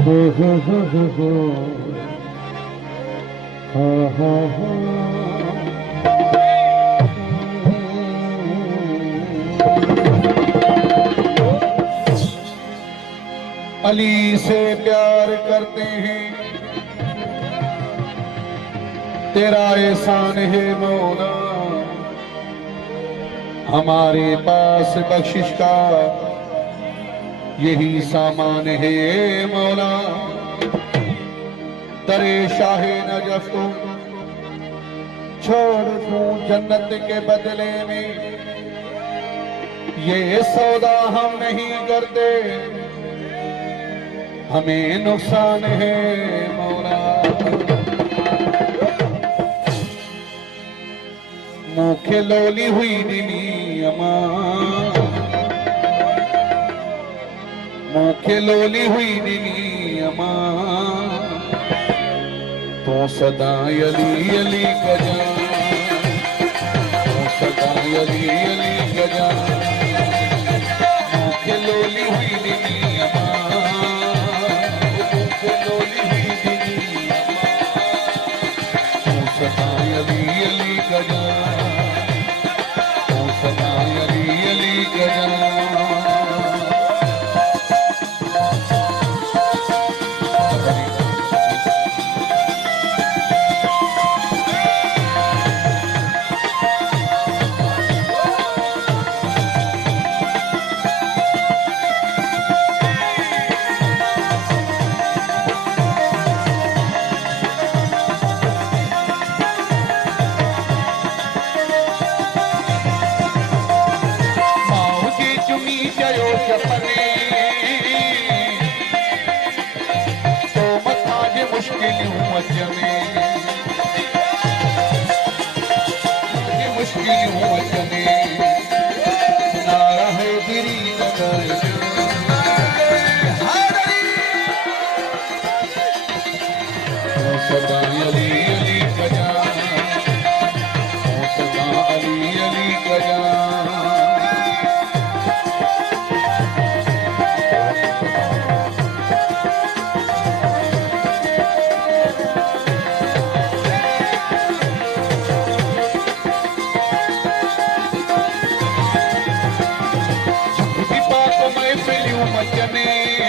हो हो हो हो। अली से प्यार करते हैं, तेरा एहसान है मौला, हमारे पास बख्शिश का यही सामान है मौला। दरे शाहे नजफ को छोड़ दूं जन्नत के बदले में, ये सौदा हम नहीं करते, हमें नुकसान है मौला। मुखे लोली हुई दिली अमा, मुखे लोली हुई दिली अमा, तो सदा अली अली गजा, तो सदा अली अली गजा। मुखे लोली हुई दिली अमा, मुखे लोली हुई दिली अमा, तो सदा अली अली गजा, तो सदा अली अली गजा। तो मथाज मुश्किलियूं अचने, मुश्किलियूं अचने, नारा है दिरी नगर सदा अली अली गजा, सदा अली अली गजा। मचने